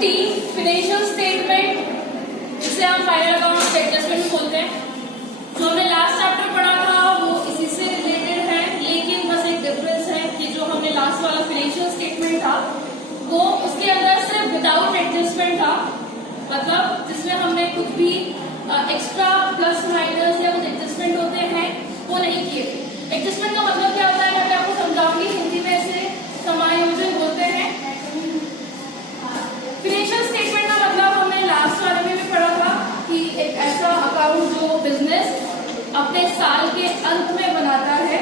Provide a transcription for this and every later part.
T financial statement, जिसे हम final account adjustment बोलते हैं, जो हमने लास्ट चैप्टर पढ़ा था वो इसी से रिलेटेड है, लेकिन बस एक डिफरेंस है कि जो हमने लास्ट वाला फाइनेंशियल स्टेटमेंट था वो उसके अंदर सिर्फ विदाउट एडजस्टमेंट था, मतलब जिसमें हमने कुछ भी एक्स्ट्रा प्लस माइनस या कुछ एडजस्टमेंट होते हैं वो नहीं किए। एडजस्टमेंट का मतलब क्या होता है मैं आपको समझाऊंगी, हिंदी में इसे समायोजन बोलते हैं। फाइनेंशियल स्टेटमेंट का मतलब हमने लास्ट वाले में भी पढ़ा था कि एक ऐसा अकाउंट जो बिजनेस अपने साल के अंत में बनाता है,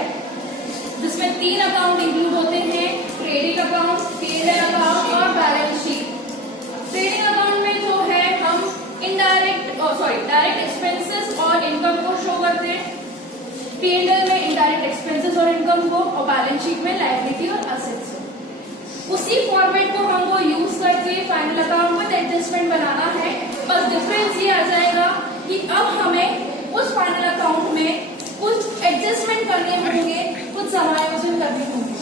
जिसमें 3 अकाउंट इंक्लूड होते हैं, ट्रेडिंग अकाउंट, P&L अकाउंट और बैलेंस शीट। ट्रेडिंग अकाउंट में जो है हम डायरेक्ट एक्सपेंसेस और इनकम को शो करते हैं, P&L में इनडायरेक्ट एक्सपेंसेस और इनकम को, और बैलेंस शीट में लायबिलिटी और असेट्स। उसी फॉर्मेट को हमको यूज करके फाइनल अकाउंट विद एडजस्टमेंट बनाना है। बस डिफरेंस ये आ जाएगा कि अब हमें उस फाइनल अकाउंट में कुछ एडजस्टमेंट करने होंगे, कुछ समायोजन करने होंगे।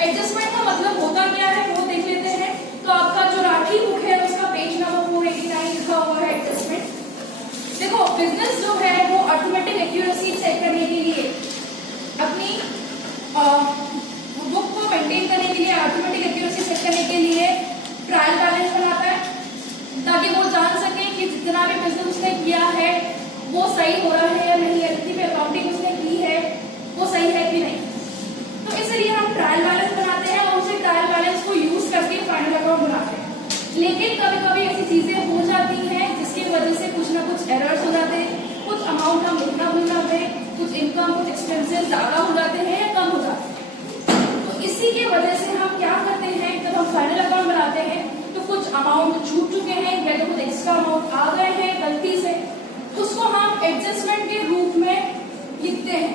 एडजस्टमेंट का मतलब होता क्या है वो देख लेते हैं। तो आपका जो राठी बुक है उसका पेज नंबर 489 लिखा हुआ है एडजस्टमेंट। देखो बिजनेस जो है वो अर्थमेटिक एक्यूरेसी चेक करने के लिए, अपनी बुक को मेंटेन करने के लिए, अर्थमेटिक एक्यूरेसी चेक करने के लिए ट्रायल बैलेंस बनाता है, ताकि वो जान सके कि जितना भी बिजनेस उसने किया है वो सही हो रहा है या नहीं, या जितनी भी अकाउंटिंग उसने की है वो सही है कि नहीं। तो इसलिए हम ट्रायल बैलेंस बनाते हैं और उसी ट्रायल बैलेंस को यूज करके फाइनल अकाउंट बनाते हैं। लेकिन कभी कभी ऐसी चीजें हो जाती हैं जिसकी वजह से कुछ ना कुछ एरर्स हो जाते हैं, कुछ अमाउंट हम लिखना भूल जाते हैं, कुछ इनकम कुछ एक्सपेंसेस ज्यादा हो जाते हैं या कम हो जाते हैं। तो इसी की वजह से हम क्या करते हैं, जब हम फाइनल अकाउंट बनाते हैं तो कुछ अमाउंट छूट चुके हैं या तो कुछ एक्स्ट्रा अमाउंट आ गए हैं गलती से, उसको हम एडजस्टमेंट के रूप में लिखते हैं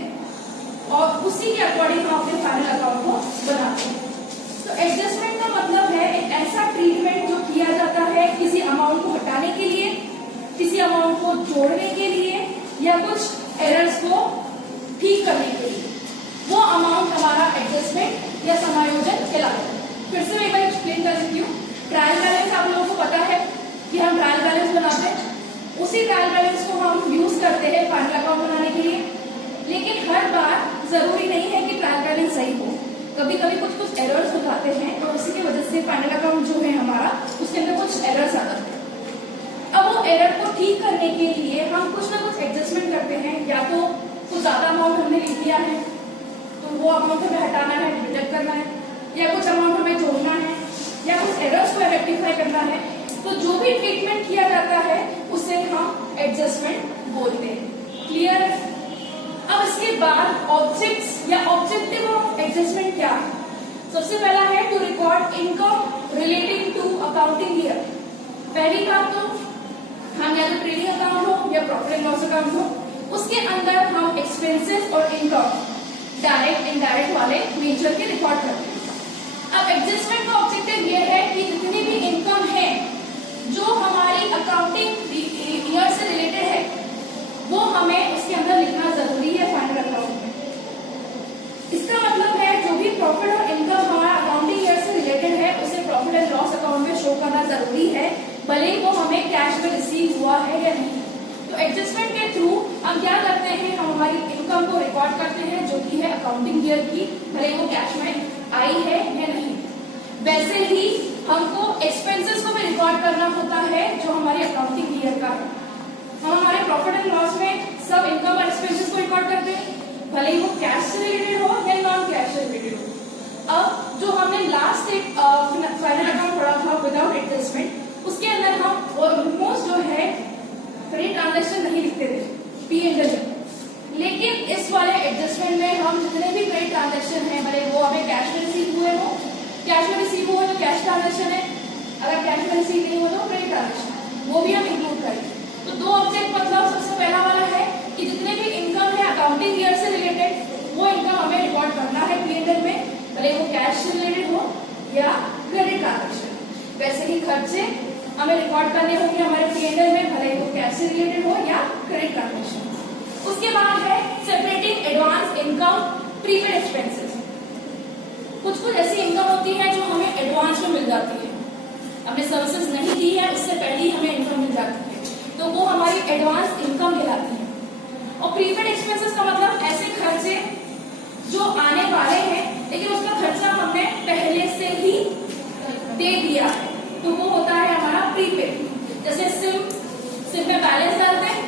और उसी के अकॉर्डिंग हम अपने फाइनल अकाउंट को बनाते हैं। तो एडजस्टमेंट का मतलब है एक ऐसा ट्रीटमेंट जो किया जाता है किसी अमाउंट को हटाने के लिए, किसी अमाउंट को जोड़ने के लिए या कुछ एरर्स को ठीक करने के लिए। वो अमाउंट हमारा एडजस्टमेंट या समायोजन कहलाता है। फिर से मैं एक बार एक्सप्लेन कर देती हूँ। ट्रायल बैलेंस आप लोगों को पता है कि हम ट्रायल बैलेंस बनाते हैं, उसी ट्रायल बैलेंस को हम यूज करते हैं फाइनल अकाउंट बनाने के लिए। लेकिन हर बार जरूरी नहीं है कि ट्रायल बैलेंस सही हो, कभी कभी कुछ एरर्स हो जाते हैं और उसी की वजह से फाइनल अकाउंट जो है हमारा उसके अंदर कुछ एरर्स आ जाते हैं। अब वो एरर को ठीक करने के लिए हम कुछ ना कुछ एडजस्टमेंट करते हैं, या तो कुछ ज्यादा अमाउंट हमने लिख दिया है तो वो अमाउंट हमें हटाना है, डिडक्ट करना है, या कुछ अमाउंट हमें जोड़ना है, या कुछ एरर्स को रेक्टिफाई करना है। तो जो भी ट्रीटमेंट किया जाता है उसे हम एडजस्टमेंट बोलते हैं। क्लियर? अब इसके बाद ऑब्जेक्ट्स या ऑब्जेक्टिव ऑफ एडजस्टमेंट क्या है? सबसे पहला है to record income relating to accounting year. पहली बात तो हम या तो ट्रेडिंग अकाउंट हो या प्रॉफिट एंड लॉस अकाउंट हो, उसके अंदर हम एक्सपेंसेस और इनकम डायरेक्ट इनडायरेक्ट वाले नेचर के रिकॉर्ड करते हैं। अब एडजस्टमेंट का ऑब्जेक्टिव ये है कि जितनी भी इनकम है जो हमारी अकाउंटिंग ईयर से रिलेटेड है वो हमें उसके अंदर लिखना जरूरी है फाइनल अकाउंट में। इसका मतलब है जो भी प्रॉफिट और इनकम हमारा अकाउंटिंग ईयर से रिलेटेड है उसे प्रॉफिट एंड लॉस अकाउंट में शो करना जरूरी है, भले ही वो हमें कैश में रिसीव हुआ है या नहीं। तो एडजस्टमेंट के थ्रू हम क्या करते हैं, हम हमारी इनकम को रिकॉर्ड करते हैं जो कि है अकाउंटिंग ईयर की, भले वो कैश में आई है या नहीं। वैसे ही हमको एक्सपेंसेस को भी रिकॉर्ड करना होता है जो हमारी अकाउंटिंग ईयर का है। हम हमारे प्रॉफिट एंड लॉस में सब इनकम और एक्सपेंसेस को रिकॉर्ड करते हैं, भले ही वो कैश से रिलेटेड हो या नॉन कैश से रिलेटेड हो। अब जो हमने लास्ट एक फाइनल अकाउंट पढ़ा था विदाउट एडजस्टमेंट, उसके अंदर हम ऑलमोस्ट जो है फ्री ट्रांजेक्शन नहीं लिखते थे P&L में, लेकिन इस वाले एडजस्टमेंट में हम जितने भी फ्री ट्रांजेक्शन है, भले वो हमें कैश में रिसीव हुए हो, कैश में रिसीव हुआ तो कैश ट्रांजेक्शन है, अगर कैश में रिसीव नहीं हुआ तो क्रेडिट ट्रांजेक्शन, वो भी हम इंक्लूड करेंगे। तो दो ऑब्जेक्ट मतलब सबसे पहला वाला है कि जितने भी इनकम है अकाउंटिंग ईयर से रिलेटेड वो इनकम हमें रिकॉर्ड करना है P&L में, भले वो कैश से रिलेटेड हो या क्रेडिट ट्रांजेक्शन। वैसे ही खर्चे हमें रिकॉर्ड करने होंगे हमारे P&L में, भले वो कैश से रिलेटेड हो या क्रेडिट ट्रांजेक्शन। उसके बाद है separating advance income prepaid expenses. कुछ ऐसी इनकम होती है जो हमें एडवांस में मिल जाती है, हमने सर्विसेज नहीं दी है उससे पहले ही हमें इनकम मिल जाती है, तो वो हमारी एडवांस इनकम कहलाती है। और प्रीपेड एक्सपेंसेस का मतलब ऐसे खर्चे जो आने वाले हैं लेकिन उसका खर्चा हमने पहले से ही दे दिया है, तो वो होता है हमारा प्रीपेड। जैसे सिम में बैलेंस डालते हैं,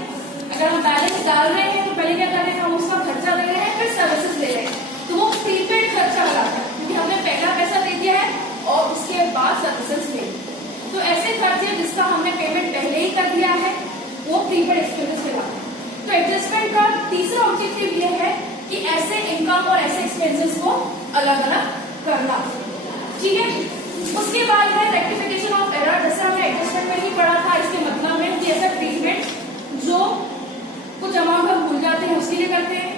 अगर हम बैलेंस डाल रहे हैं तो पहले क्या कर रहे हैं, हम उसका खर्चा दे रहे हैं, फिर सर्विसेज ले रहे हैं, तो वो प्रीपेड खर्चा लगाता है क्योंकि हमने पहला पैसा दे दिया है और उसके बाद सर्विसेज ले। तो ऐसे खर्चे जिसका हमने पेमेंट पहले ही कर दिया है वो प्रीपेड एक्सपेंसेस कहलाते हैं। तो एडजस्टमेंट का तीसरा ऑब्जेक्टिव ये है कि ऐसे इनकम और ऐसे एक्सपेंसेस को अलग अलग करना, ठीक है। उसके बाद है रेक्टिफिकेशन ऑफ एरर। जैसे हमने एडजस्टमेंट में ही पढ़ा था, इसके मतलब है कि ऐसा ट्रीटमेंट जो कुछ अमाउंट हम भूल जाते हैं उसके लिए करते हैं,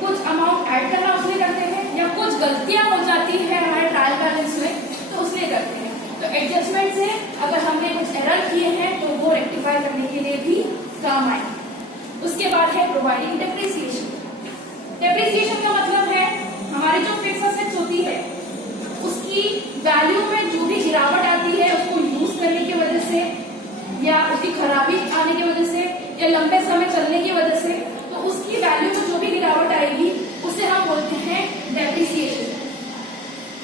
कुछ अमाउंट ऐड करना उसके लिए करते हैं, या कुछ गलतियां हो जाती है हमारे ट्रायल बैलेंस में तो उसके लिए करते हैं। तो एडजस्टमेंट से अगर हमने कुछ एरर किए हैं तो वो रेक्टिफाई करने के लिए भी काम आए। उसके बाद है प्रोवाइडिंग डेप्रिसिएशन। डेप्रिसिएशन का मतलब है हमारी जो फिक्स एसेट्स होती है उसकी वैल्यू में जो भी गिरावट आती है उसको यूज करने की वजह से या उसकी खराबी आने की वजह से या लंबे समय चलने की वजह से, तो उसकी वैल्यू में जो भी गिरावट आएगी उसे हम बोलते हैं डेप्रिसिएशन।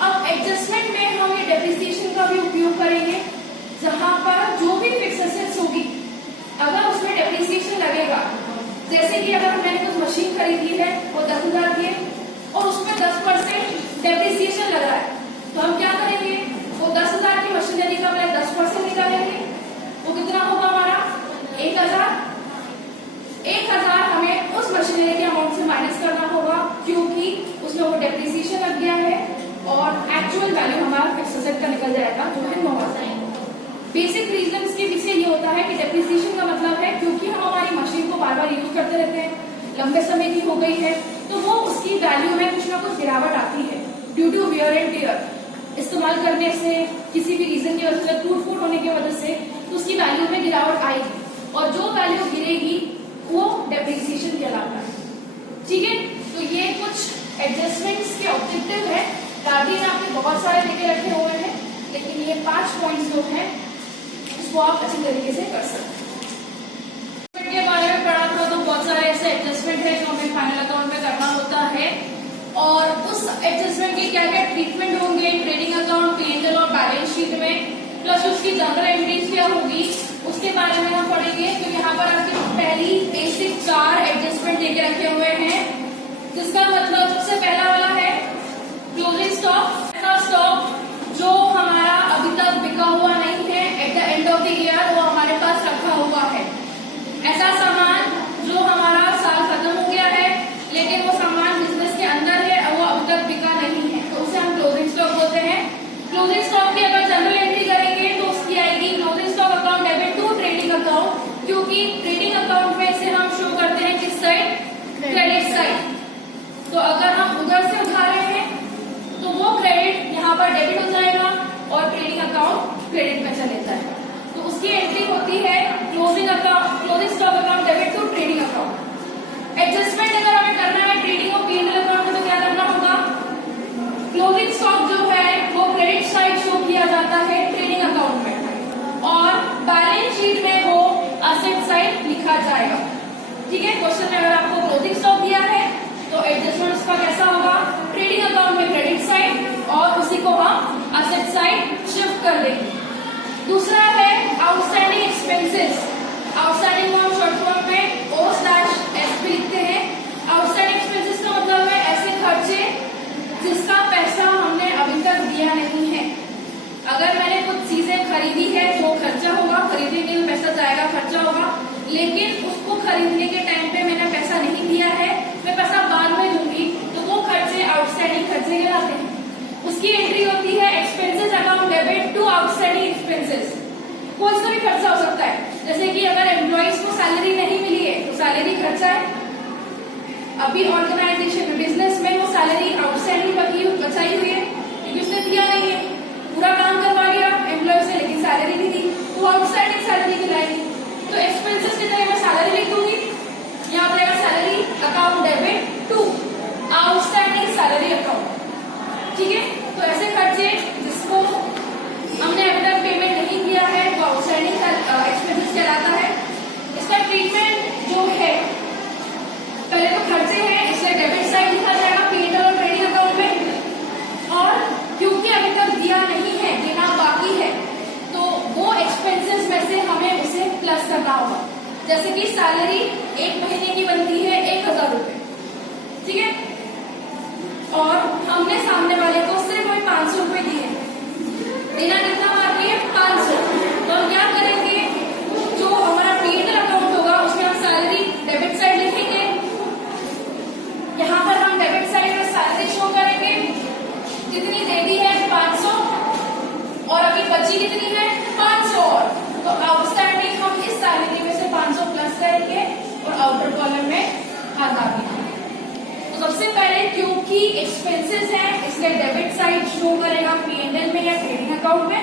अब एडजस्टमेंट में हम ये डेप्रिसिएशन का भी उपयोग करेंगे जहां पर जो भी फिक्स एसेट्स होगी अगर उसमें डेप्रिसिएशन लगेगा, जैसे कि अगर मैंने कुछ मशीन खरीदी है वो 10,000 की है और उसमें 10% डेप्रिसिएशन लग रहा है, तो हम क्या करेंगे, वो 10,000 की मशीनरी का पहले 10% निकालेंगे, वो कितना होगा हमारा 1,000। 1,000 हमें उस मशीनरी के अमाउंट से माइनस करना होगा क्योंकि उसमें वो डेप्रिसिएशन लग गया है और एक्चुअल वैल्यू हमारा फिक्स एसेट का निकल जाएगा जो है 9,000। बेसिक रीजन के पीछे ये होता है कि डेप्रिसिएशन का मतलब है क्योंकि हम हमारी मशीन को बार बार यूज करते रहते हैं, लंबे समय की हो गई है, तो वो उसकी वैल्यू में कुछ ना कुछ गिरावट आती है due to wear and tear. इस्तेमाल करने से किसी भी रीजन की वजह से टूट फूट होने की वजह से तो उसकी वैल्यू में गिरावट आएगी और जो वैल्यू गिरेगी वो डेप्रिसिएशन कहलाता है, ठीक है। तो ये कुछ एडजस्टमेंट्स के ऑब्जेक्टिव है। दादी ने आपके बहुत सारे लेके रखे हुए हैं लेकिन ये 5 पॉइंट्स जो हैं उसको आप अच्छी तरीके से कर सकते हैं। के बारे में पढ़ा था तो बहुत सारे ऐसे एडजस्टमेंट है जो हमें फाइनल अकाउंट में करना होता है और उस एडजस्टमेंट के क्या क्या ट्रीटमेंट होंगे ट्रेडिंग अकाउंट, P&L और बैलेंस शीट में, प्लस उसकी जनरल एंट्रीज क्या होगी उसके बारे में हम पढ़ेंगे। तो यहाँ पर आपके पहली बेसिक 4 एडजस्टमेंट लेके रखे हुए हैं, जिसका मतलब सबसे पहला वाला है क्लोजिंग स्टॉक। ऐसा स्टॉक जो हमारा अभी तक बिका हुआ नहीं है, at the end of the year वो हमारे पास रखा हुआ है। ऐसा सामान जो हमारा साल खत्म हो गया है लेकिन वो सामान बिजनेस के अंदर है और वो अभी तक बिका नहीं है, तो उसे हम क्लोजिंग स्टॉक बोलते हैं। क्लोजिंग स्टॉक की अगर जनरल एंट्री करेंगे तो उसकी आएगी closing stock account debit to trading account, क्योंकि ट्रेडिंग अकाउंट में इसे हम शो करते हैं किस साइड, क्रेडिट साइड। तो अगर हम उधर से उठा रहे हैं तो वो क्रेडिट यहाँ पर डेबिट हो जाएगा और ट्रेडिंग अकाउंट क्रेडिट में चले जाएगा, तो उसकी एंट्री होती है closing account, closing stock account debit to trading account. Adjustment अगर हमें करना है ट्रेडिंग और P&L अकाउंट में तो क्या करना होगा, क्लोजिंग स्टॉक जो है वो क्रेडिट साइड शो किया जाता है ट्रेडिंग अकाउंट में और बैलेंस शीट में वो असेट साइड लिखा जाएगा, ठीक है। क्वेश्चन में अगर आपको क्लोजिंग स्टॉक दिया है तो एडजस्टमेंट उसका कैसा होगा, ट्रेडिंग अकाउंट में क्रेडिट साइड और उसी को हम असेट साइड शिफ्ट कर देंगे। दूसरा है आउटस्टैंडिंग एक्सपेंसेस। आउटस्टैंडिंग को हम शॉर्ट फॉर्म में O/S भी लिखते हैं। आउटस्टैंडिंग एक्सपेंसेस का मतलब है ऐसे खर्चे जिसका पैसा हमने अभी तक दिया नहीं है। अगर मैंने कुछ चीजें खरीदी है तो खर्चा होगा, खरीदने में पैसा जाएगा, खर्चा होगा, लेकिन उसको खरीदने के टाइम पे मैंने पैसा नहीं दिया है, मैं पैसा बाद में दूंगी, तो वो खर्चे आउटस्टैंडिंग खर्चे कहलाते हैं। उसकी एंट्री होती है expenses account debit to outstanding expenses. कोई सा भी खर्चा हो सकता है, जैसे कि अगर एम्प्लॉइज को सैलरी नहीं मिली है तो सैलरी खर्चा है। अभी ऑर्गेनाइजेशन में, बिजनेस में वो सैलरी आउटस्टैंडिंग बचाई हुई है क्योंकि उसने दिया नहीं है, पूरा काम करवा लिया एम्प्लॉय से लेकिन सैलरी नहीं दी, वो आउटस्टैंडिंग सैलरी कहलाएगी। तो एक्सपेंसेस की जगह मैं सैलरी लिख दूंगी, यहाँ पर salary account debit to outstanding salary account, ठीक है। तो ऐसे खर्चे जिसको हमने अभी तक पेमेंट नहीं कहलाता है। इसका ट्रीटमेंट जो है, पहले तो खर्चे हैं, इसलिए डेबिट साइड लिखा जाएगा P&L और ट्रेडिंग अकाउंट में। और क्योंकि अभी तक दिया नहीं है, देना बाकी है, तो वो एक्सपेंसेस में से हमें उसे प्लस करना होगा। जैसे कि सैलरी 1 महीने की बनती है 1000 रुपए, ठीक है, और हमने सामने वाले को सिर्फ वही 500 रुपए दिए, देना कितना बाकी है 500। तो हम क्या करेंगे, जो हमारा P&L अकाउंट होगा उसमें हम सैलरी डेबिट साइड लिखेंगे, यहाँ पर हम डेबिट साइड में सैलरी शो करेंगे, कितनी दे दी है 500, और अभी बची कितनी है 500 और, तो आउटस्टैंडिंग हम इस सैलरी में से 500 प्लस करेंगे और आउटर कॉलम में आधा भी। तो सबसे पहले क्योंकि एक्सपेंसेस हैं इसलिए डेबिट साइड शो करेगा P&L में या ट्रेडिंग अकाउंट में।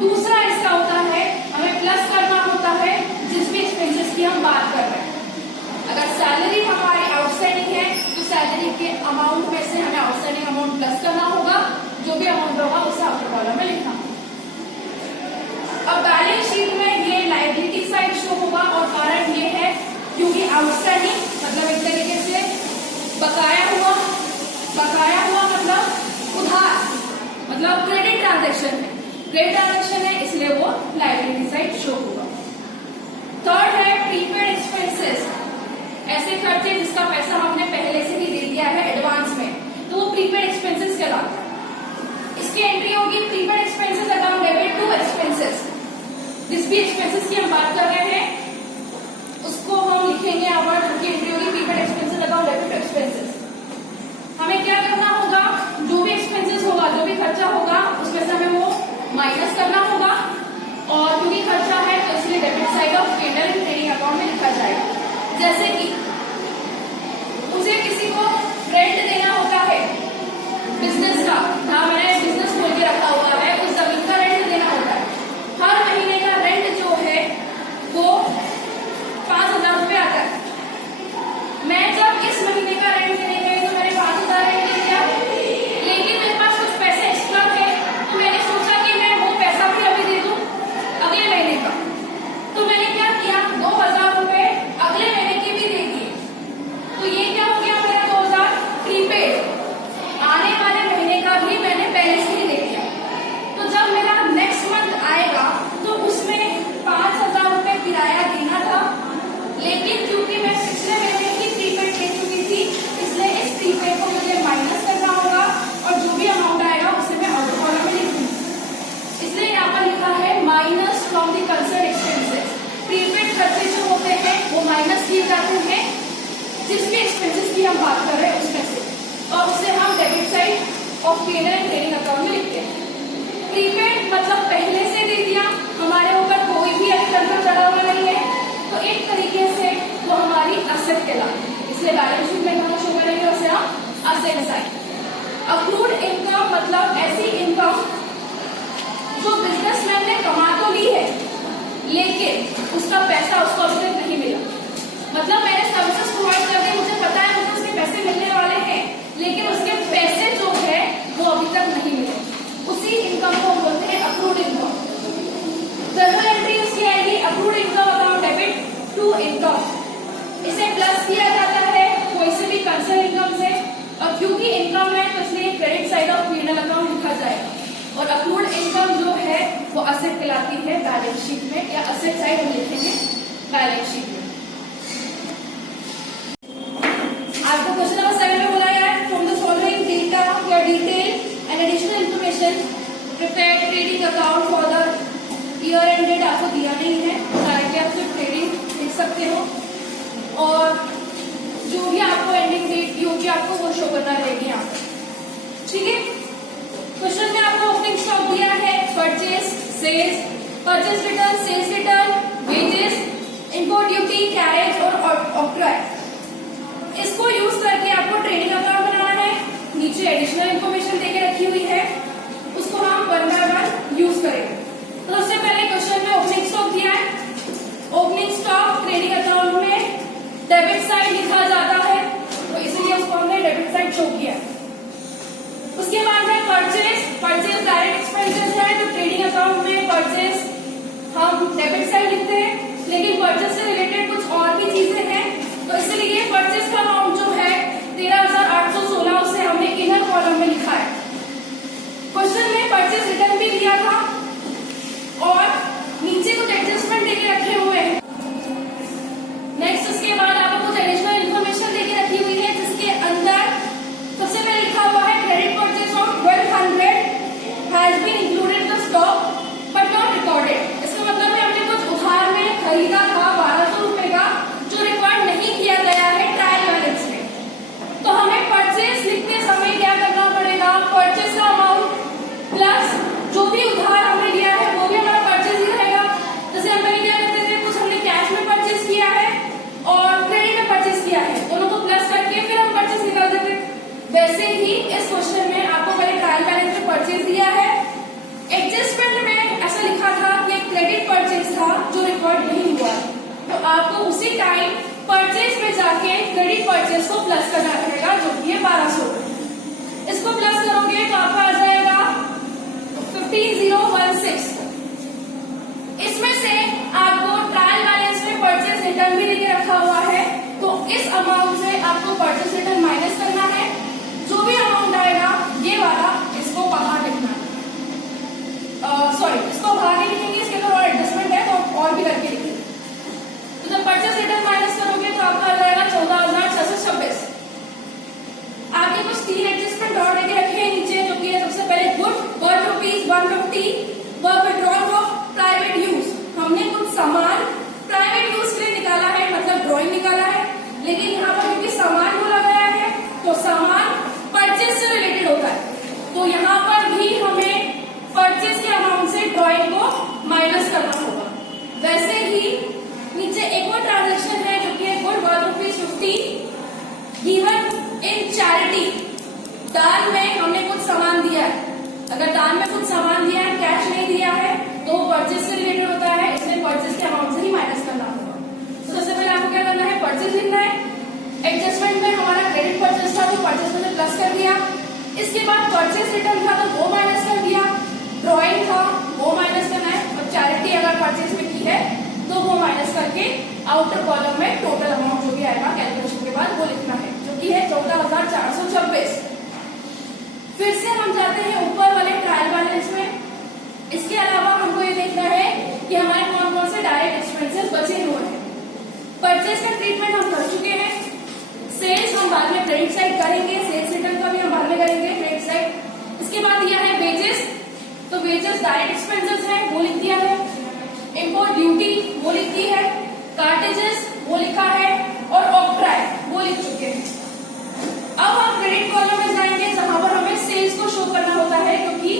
दूसरा इसका होता है हमें प्लस करना होता है जिस भी एक्सपेंसेस की हम बात कर रहे हैं। अगर सैलरी हमारी आउटस्टैंडिंग है तो सैलरी के अमाउंट में से हमें आउटस्टैंडिंग अमाउंट प्लस करना होगा, जो भी अमाउंट होगा उसे आउटर कॉलम में लिखना होगा। अब बैलेंस शीट में ये लायबिलिटी साइड शो होगा, और कारण ये है क्योंकि आउटस्टैंडिंग मतलब एक तरीके से बकाया हुआ मतलब उधार, मतलब क्रेडिट ट्रांजैक्शन है, इसलिए वो लायबिलिटी साइड शो होगा। थर्ड है प्रीपेड एक्सपेंसेस, ऐसे खर्चे जिसका पैसा हमने पहले से ही दे दिया है एडवांस में, तो वो प्रीपेड एक्सपेंसेस कहलाता है। इसकी एंट्री होगी prepaid expenses account debit to expenses. जिस भी एक्सपेंसेस की हम बात कर रहे हैं उसको हम लिखेंगे यहाँ पर, उनकी एंट्री होगी prepaid expenses account debit to expenses. हमें क्या करना होगा, जो भी एक्सपेंसेस होगा, जो भी खर्चा होगा उसमें से हमें वो माइनस करना होगा, और क्योंकि खर्चा है तो इसलिए debit side of P&L trading account में लिखा जाएगा। जैसे कि मुझे किसी को रेंट देना होता है बिजनेस का, जहाँ मैंने बिजनेस खोल के रखा हुआ है, उस जमीन का रेंट देना होता है। हर महीने का रेंट जो है वो 5000 रुपये आता है। मैं जब इस महीने का रेंट देने गई तो मैंने 5000 रेंट दे दिया, लेकिन मेरे पास कुछ पैसे एक्स्ट्रा थे, तो मैंने सोचा कि मैं वो पैसा भी अभी दे दूं अगले महीने का। तो मैंने क्या किया, 2000 रुपये अगले महीने के भी दे दिए। तो ये क्या हो गया, मेरा 2000 प्रीपेड, आने वाले महीने का भी मैंने पहले से ही दे दिया। तो जब मेरा नेक्स्ट मंथ आएगा तो उसमें 5000 रुपये किराया देना था, लेकिन क्योंकि मैं पिछले महीने की प्रीपेड ले चुकी थी इसलिए इस प्रीपेड को मुझे माइनस करना होगा, और जो भी अमाउंट आएगा उसे मैं आउटर कॉलम में लिखूंगी। इसलिए यहाँ पर लिखा है minus from the concern expenses. Prepaid खर्चे जो होते हैं वो माइनस किए जाते हैं जिस भी एक्सपेंसेस की हम बात कर रहे हैं उसमें से, और उसे हम debit side of P&L trading account में लिखते हैं। प्रीपेड मतलब पहले से दे दिया, हमारे ऊपर कोई भी अभी कर्जा चढ़ा हुआ नहीं है, तो एक तरीके से वो हमारी असेट कहलाती है, इसलिए बैलेंस शीट में कहाँ शो करेंगे उसे हम असेट साइड। अक्रूड इनकम मतलब ऐसी इनकम जो बिजनेसमैन ने कमा तो ली है लेकिन उसका पैसा उसको अभी तक नहीं मिला। मतलब मैंने सर्विसेज प्रोवाइड कर दी, मुझे पता है मुझे उसके पैसे मिलने वाले हैं, लेकिन उसके पैसे जो है वो अभी तक नहीं मिले, उसी इनकम को हम बोलते हैं अक्रूड इनकम। जर्नल एंट्री उसकी आएगी accrued income account debit to income. इसे प्लस किया जाता है कोई से भी कंसर्न इनकम से, और क्योंकि इनकम है तो इसलिए credit side of P&L account लिखा जाएगा, और अक्रूड इनकम जो है वो असेट कहलाती है बैलेंस शीट में, या असेट साइड हम लिखेंगे बैलेंस शीट में। आपको क्वेश्चन नंबर 7 में बोला गया है फ्रॉम द फॉलोइंग डेटा या detail and additional information prepare trading account for the year end date. आपको दिया नहीं है, डायरेक्टली आप सिर्फ ट्रेडिंग लिख सकते हो, और जो भी आपको एंडिंग डेट की होगी आपको वो शो करना रहेगी यहाँ पर, ठीक है। क्वेश्चन में आपको ओपनिंग स्टॉक दिया है, purchase, sales, purchase return, sales return, wages, import duty, carriage और ऑक्ट्राय। इसको यूज करके आपको ट्रेडिंग अकाउंट बनाना है। नीचे एडिशनल इंफॉर्मेशन देके रखी हुई है, उसको हम वन बाय वन यूज करेंगे। तो सबसे पहले क्वेश्चन में ओपनिंग स्टॉक दिया है, ओपनिंग स्टॉक ट्रेडिंग अकाउंट में डेबिट साइड लिखा जाता है, तो इसलिए उसको हमने डेबिट साइड शो किया। उसके बाद है परचेज, परचेज डायरेक्ट एक्सपेंसेस है, तो ट्रेडिंग अकाउंट में परचेज हम डेबिट साइड लिखते हैं। लेकिन परचेज से रिलेटेड कुछ और भी चीजें हैं, तो इसलिए परचेज का अमाउंट जो है 13,816 उसे हमने इनर कॉलम में लिखा है। क्वेश्चन में परचेज रिटर्न भी दिया था और नीचे कुछ एडजस्टमेंट देके रखे हुए हैं। नेक्स्ट उसके बाद आपको कुछ एडिशनल इन्फॉर्मेशन देके रखी हुई है, जिसके अंदर सबसे पहले लिखा हुआ है credit purchase of 1200 has been included in the stock but not recorded. इसका मतलब है हमने कुछ उधार में खरीदा था 1200 रुपए का, जो रिकॉर्ड नहीं किया गया है ट्रायल बैलेंस में। तो हमें परचेज लिखते समय क्या करना पड़ेगा, परचेज का अमाउंट प्लस जो भी उधार हमने लिया है वो भी हमारा परचेज ही रहेगा। जैसे हम पहले क्या करते थे, कुछ हमने कैश में परचेज किया है और क्रेडिट में परचेज किया है, दोनों को प्लस करके फिर हम परचेज निकाल देते। वैसे ही इस क्वेश्चन में आपको पहले ट्रायल बैलेंस में परचेज दिया है, एडजस्टमेंट में ऐसा लिखा था कि क्रेडिट परचेज था जो रिकॉर्ड नहीं हुआ, तो आपको उसी टाइम परचेज में जाके क्रेडिट परचेज को प्लस करना रहेगा, जो कि है 1200। इसको प्लस करोगे तो आपका आ जाएगा 15,016। इसमें से आपको ट्रायल बैलेंस में परचेज रिटर्न भी लेके रखा हुआ है, तो इस अमाउंट से आपको परचेज रिटर्न माइनस करना है। जो भी अमाउंट आएगा ये वाला इसको बाहर लिखना है, सॉरी इसको बाहर नहीं लिखेंगे, इसके अंदर और एडजस्टमेंट है तो और भी करके लिखेंगे। तो जब परचेज रिटर्न माइनस करोगे तो आपका आ जाएगा 14,626। आपके कुछ 3 एडजस्टमेंट और लेके रखे हैं नीचे, जो कि है सबसे पहले गुड वर्थ ₹150 व विड्रॉल ऑफ प्राइवेट यूज। हमने कुछ सामान प्राइवेट यूज के लिए निकाला है, मतलब ड्रॉइंग निकाला है, लेकिन यहाँ पर क्योंकि सामान बोला गया है तो सामान परचेज से रिलेटेड होता है, तो यहाँ पर भी हमें परचेज के अमाउंट से ड्रॉइंग को माइनस करना होगा। वैसे ही नीचे एक और ट्रांजेक्शन है जो कि है good worth ₹50 given in charity. दान में हमने कुछ सामान दिया है, अगर दान में कुछ सामान दिया है, कैश नहीं दिया है, तो वो परचेज से रिलेटेड होता है, इसलिए परचेज के अमाउंट से ही माइनस करना होगा। तो सबसे पहले आपको क्या करना है, परचेज लिखना है। एडजस्टमेंट में हमारा क्रेडिट परचेज था तो परचेज में प्लस कर दिया, इसके बाद परचेज रिटर्न था तो वो माइनस कर दिया, ड्रॉइंग था वो माइनस करना है, और चैरिटी अगर परचेज में की है तो वो माइनस करके आउटर कॉलम में टोटल अमाउंट जो भी आएगा कैलकुलेशन के बाद वो लिखना है, जो कि है 14,426। फिर से हम जाते हैं ऊपर वाले ट्रायल बैलेंस में। इसके अलावा हमको ये देखना है कि हमारे कौन कौन से डायरेक्ट एक्सपेंसेस बचे हुए हैं। परचेज का ट्रीटमेंट हम कर चुके हैं, सेल्स हम बाद में क्रेडिट साइड करेंगे, सेल्स रिटर्न का भी हम बाद में करेंगे क्रेडिट साइड। इसके बाद दिया है वेजेस, तो वेजेस डायरेक्ट एक्सपेंसेस है वो लिख दिया है, इंपोर्ट ड्यूटी वो लिख दी है, कार्टेजेस वो लिखा है और ऑक्ट्राय वो लिख चुके हैं। अब हम क्रेडिट कॉलम में जाएंगे जहां पर हमें सेल्स को शो करना होता है, क्योंकि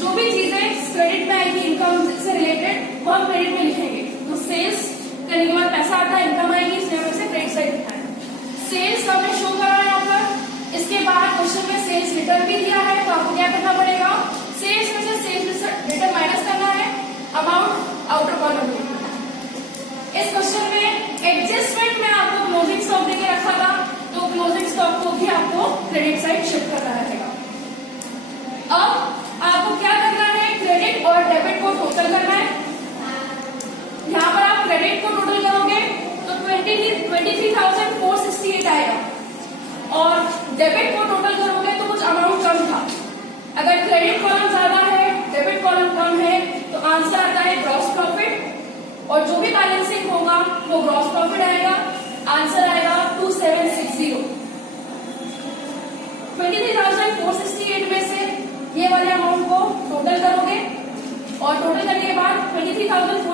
जो भी चीजें क्रेडिट में आएगी इनकम से रिलेटेड वो हम क्रेडिट में लिखेंगे। तो सेल्स करने के बाद पैसा आता है, इनकम आएगी, इसलिए हमें से क्रेडिट साइड लिखा है। सेल्स हमें शो करा है यहाँ पर। इसके बाद क्वेश्चन में सेल्स रिटर्न भी दिया है, तो आपको क्या करना पड़ेगा, सेल्स में से सेल्स रिटर्न माइनस करना है, अमाउंट आउटर कॉलम में। इस क्वेश्चन में एडजस्टमेंट में आपको क्लोजिंग स्टॉक देके रखा था, तो क्लोजिंग स्टॉक को भी आपको क्रेडिट साइड शिफ्ट करना रहेगा। अब आपको क्या करना है, क्रेडिट और डेबिट को टोटल करना है। यहाँ पर आप क्रेडिट को टोटल करोगे तो 23,468 आएगा, और डेबिट को टोटल करोगे तो कुछ अमाउंट कम था। अगर क्रेडिट कॉलम ज्यादा है, डेबिट कॉलम कम है, तो आंसर आता है ग्रॉस प्रॉफिट, और जो भी बैलेंसिंग होगा वो ग्रॉस प्रॉफिट आएगा। आंसर आएगा 2760। 23,468 में से ये वाले अमाउंट को टोटल करोगे, और टोटल करने के बाद 23,468